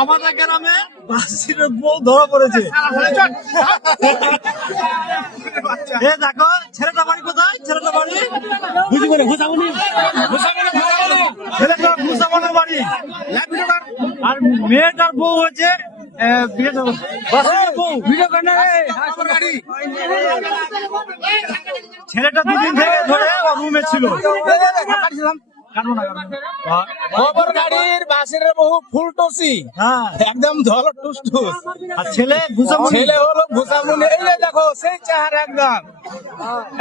আমাদের গ্রামে বাসির বউ ধরা পড়েছে। দেখো ছেলেটা বাড়ি কোথায়? ছেলেটা বাড়ি ছেলেটা মুসামনের বাড়ি, আর মেয়েটার বউ হচ্ছে ছেলেটা দুদিন থেকে ধরে রুমে ছিল। খবর গাড়ির বাসের বহু ফুলটসি, একদম ধল টুসটুস। আর ছেলে ছেলে হলো ভুসামুনি। এই যে দেখো সেই চেহারা একদম।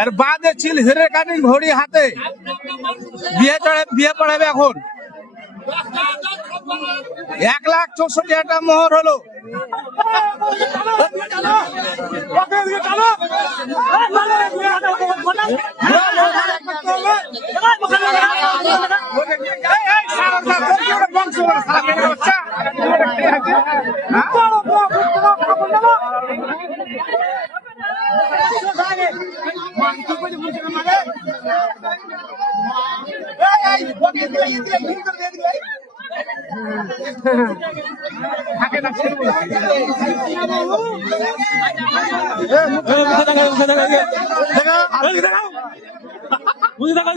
আর বাদে ছিল হিরে কাটিং ঘড়ি হাতে, বিয়ে পড়াবে এখন। 1,64,000 মোহর হলো। বুঝে থাকা